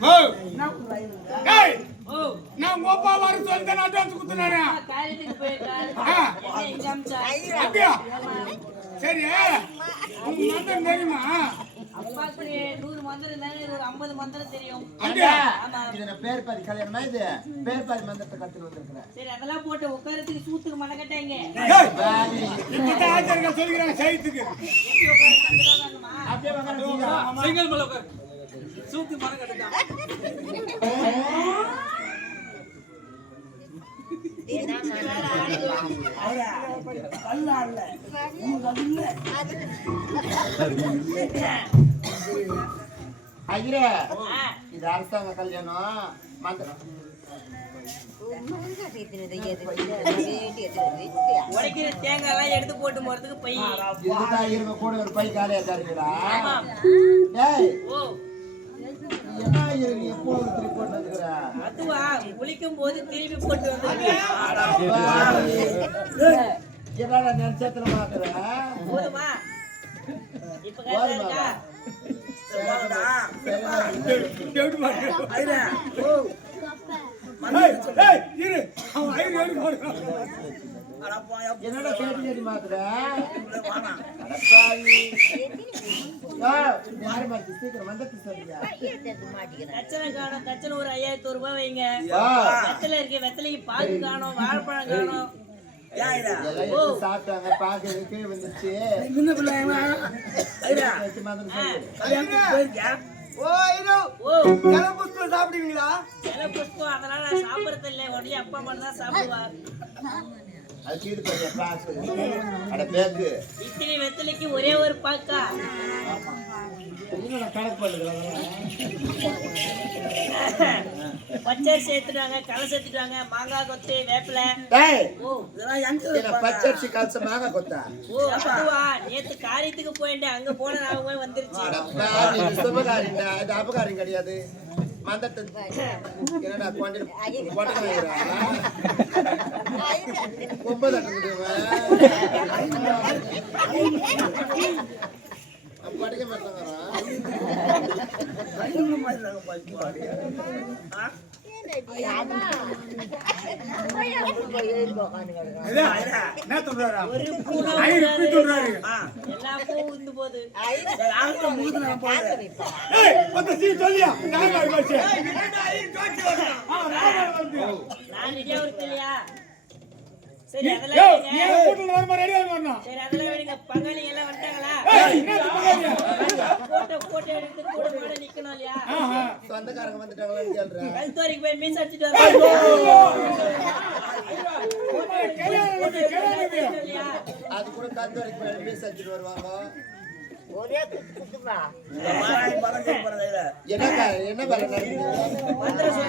ஓ நான் சரி மந்திரம் தெரியுமா நூறு மந்திரம் தானே ஐம்பது மந்திரம் தெரியும் பேர் பாதி கல்யாணமா இது பேர் பாதி மந்திரத்தை கத்து வந்திருக்கிறேன் சரி அதெல்லாம் போட்டு உட்காரத்துக்கு சூத்துக்கு மனக்கட்டாங்க ஆச்சாரிகள் சைத்துக்கு அப்படியே உட்காரு சூத்து மரம் கட்டுதான் கல்லா இல்ல உங்க இல்ல ஐயரே இது அரசாங்க கல்யாணம். உடைக்கிற தேங்காய் எல்லாம் எடுத்து போட்டு போறதுக்கு பை. கூட ஒரு பை காலியா தருவீங்களா குளிக்கும் போது திருப்பி போட்டு வந்து பாக்குறேன் போதுமா? இப்ப ஏய், இரு. அவன் ஐயர் என்னடா கேட்டு கேட்டு கச்சனை ஒரு ஐயாயிரத்தி ரூபாய் வைங்க. வெத்தலை இருக்கு வெத்தலைக்கு பாக்கு காணும் வாழைப்பழம் காணும். சாப்பிட்டாங்க? பாக்க கீழே வந்துச்சு? சின்ன பிள்ளைங்க. கல்யாணத்துக்கு போயிருக்கியா? ஓ ஜலபுஷ்பம் சாப்பிடுவீங்களா? புஷ்பம் அதெல்லாம் நான் சாப்பிடறது இல்லை உடனே அப்பா மட்டும் தான் சாப்பிடுவா. அட பேக்கு. இத்தனை வெத்தலைக்கு ஒரே ஒரு பாக்கா. பச்சரிசி எடுத்துட்டாங்க களை சேர்த்துட்டாங்க மாங்காய் கொத்து வேப்பிலை. பச்சரிசி கலச மாங்க கொத்தா? ஓ அதுவா நேத்து காரியத்துக்கு போயிட்டேன் அங்க போன ஞாபகம் வந்துருச்சு. அபகாரம் கிடையாது. மந்தத்தை என்னடா கொண்டு ஒன்பது படிக்க மாட்டாங்க ஐநூறு என்ன சொல்றாரு சொல்லியா நான் சரி அதெல்லாம் ரெடியா வரணும். சரி அதெல்லாம் விடுங்க. பங்காளி எல்லாம் வந்துட்டாங்களா என்ன பண்றீங்க போட்டோ போட்டோ எடுத்து கூட மாட நிக்கணும் இல்லையா? சொந்தக்காரங்க வந்துட்டாங்களான்னு கேள்றேன் கல்துவரைக்கு போய் மீன் அடிச்சுட்டு இல்லையா? அது கூட கத்து வரைக்கும் மீஸ் வச்சுட்டு வருவாங்க பறந்து போறது இல்ல. என்ன என்ன வேலை நடக்குது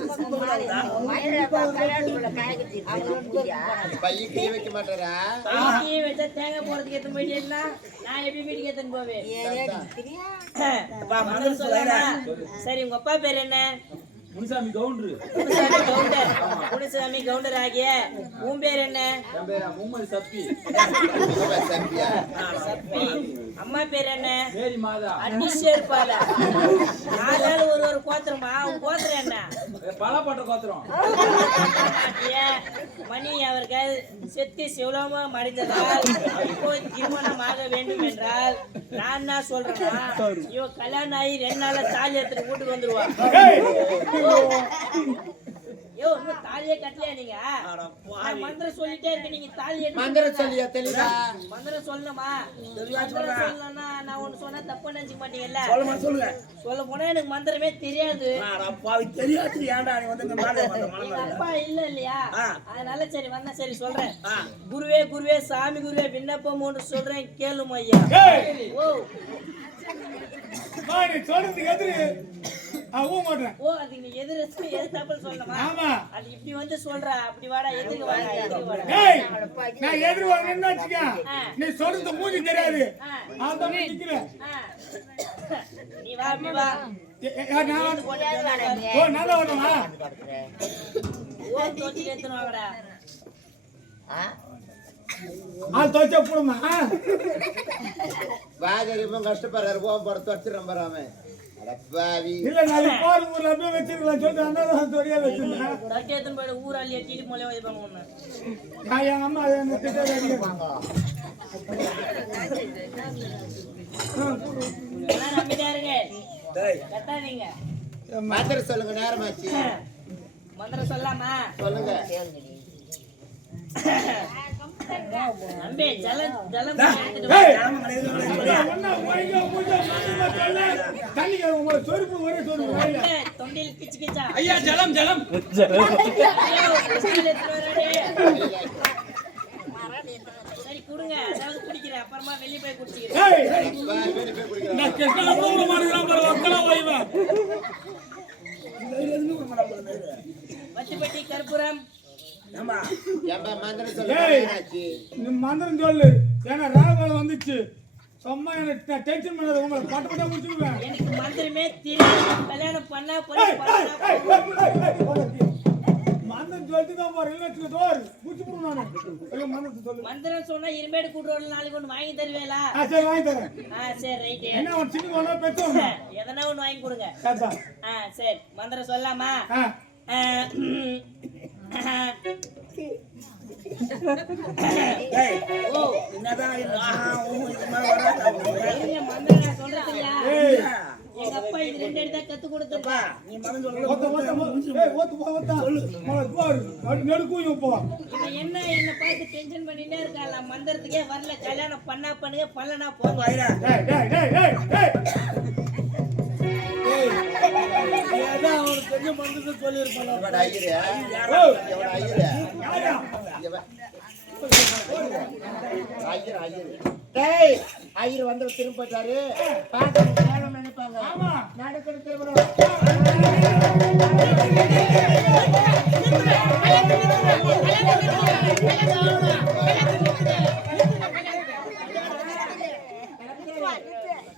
நீ நாக்கு கொஞ்சம் ஸ்லிப் ஆகும் ஆமா ஆமா சிலிப்பு பைய கை வைக்க மாட்டாரா வச்சா தேங்காய் போறதுக்கு நான் எப்படி வீட்டுக்கு எத்தனை போவேன்? சரி உங்க அப்பா பேர் என்ன முனிசாமி கவுண்டரு முனுசாமி கவுண்டர் முனுசாமி கவுண்டர் ஆகிய உன் பேர் என்ன சப்பி அம்மா பேர் என்ன? மேரி மாதா. அடிஷேர் பாலா. நாலாள் ஒரு ஒரு கோத்திரமா? உன் கோத்திரம் என்ன? பலாப்பட்ட கோத்திரம். மணி அவர்கள் செத்து சிவலமா மடிந்ததால் இப்போ திருமணமாக வேண்டும் என்றால் நான் என்ன சொல்றேன்னா இவ கல்யாணம் ஆகி ரெண்டு நாள்ல தாலி எடுத்துட்டு வீட்டுக்கு வந்துருவா. யோ இன்னும் தாலியே கட்டலையா நீங்க? மந்திரம் சொல்லிட்டே இருக்கேன் நீங்க தாலி மந்திரம் சொல்லியா தெளிவா? மந்திரம் சொல்லணுமா? மந்திரம். சொல்லணும்னா நான் ஒண்ணு சொன்னா தப்பா நினைச்சுக்க மாட்டீங்கல்ல? சொல்லுமா சொல்லுங்க. சொல்ல போனா எனக்கு மந்திரமே தெரியாது. ஏன்டா நீ வந்து எங்க அப்பா இல்ல இல்லையா. அதனால சரி வந்தா சரி சொல்றேன். குருவே குருவே சாமி குருவே விண்ணப்பம் ஒன்று சொல்றேன் கேளும் ஐயா. ஓ. நீ சொல்றதுக்கு எதிரி. ஊ ஓ அதுக்கு நீ எதிர எதிர்த்தாப்புல சொல்லணுமா? ஆமா. அது இப்படி வந்து சொல்றா. அப்படி வாடா எதிர்க்கு வாடா எதிர்க்கு வாடா. ஏய் நான் எதிரி வாங்கன்னு வச்சுக்க. ஆ. நீ சொல்றது மூஞ்சி தெரியாது. ஆ. அதான் நிக்கிறேன். ஆ. நீ வா அப்படி வா. ஏ, ஏ, நான்? வந்து- போட்டு ஓ நல்லா வருமா ஓ தோச்சி போடுமா வாஜரிப்பம் கஷ்டப்படுறாரு. பராம அடப்பாவி இல்ல நான் போற ஊர்ல அப்படியே வச்சிருக்கலாம் சொல்லிட்டு அண்ணன் தொடியா வச்சிருந்தேன் தட்டி எடுத்துன்னு போயிடு ஊராளி எட்டிட்டு மொழியா வைப்பாங்க ஒண்ணு அம்மா அதை மந்திரம் சொல்லுங்க நேரமாச்சு. மந்திரம் சொல்லாமா. சொல்லுங்க. நம்பி கிச்சா ஐயா ஜலம் ஜலம் சரி குடுங்க அதாவது குடிக்கிறேன் அப்புறமா வெளியே போய் குடிச்சுக்கிறேன் ஏய், கற்பூரம் மந்திரம் சொல்லு. ஏன்னா ராகுகாலம் வந்துச்சு. சும்மா எனக்கு டென்ஷன் பண்ணாத உங்களை பட்ட பட்டா முடிச்சுடுவேன் எனக்கு மந்திரமே கல்யாணம் பண்ணா. மந்திரம் சொல்லிட்டு தான் போறேன். இல்லை நானு. ஐயோ மந்திரத்தை சொல்லு. மந்திரம் சொன்னா இருமேடு கூட்டு நாளைக்கு ஒண்ணு வாங்கி தருவேலா. ஆ சரி வாங்கி தரேன். ஆ சரி ரைட்டு. என்ன ஒரு சின்ன ஒன்றா பெற்றோம் எதனா ஒண்ணு வாங்கி கொடுங்க. ஆ சரி. மந்திரம் சொல்லாமா? என்னதான் இது ரெண்டு நீ என்ன என்ன பார்த்து டென்ஷன் பண்ணிட்டே இருக்கான்ல மந்திரத்துக்கே வரல கல்யாணம் பண்ணா பண்ணுங்க பண்ணலனா போங்க பெரிய மந்திரத்தை சொல்லியிருப்பாங்க இவட ஐயரே ஓ இவட ஐயரே ஐயர் ஐயர் டேய் ஐயர் வந்து திரும்ப போயிட்டாரு பாக்க கேவலம் நினைப்பாங்க ஆமா நடக்கிற திருமணம் என்கிட்ட சொல்ல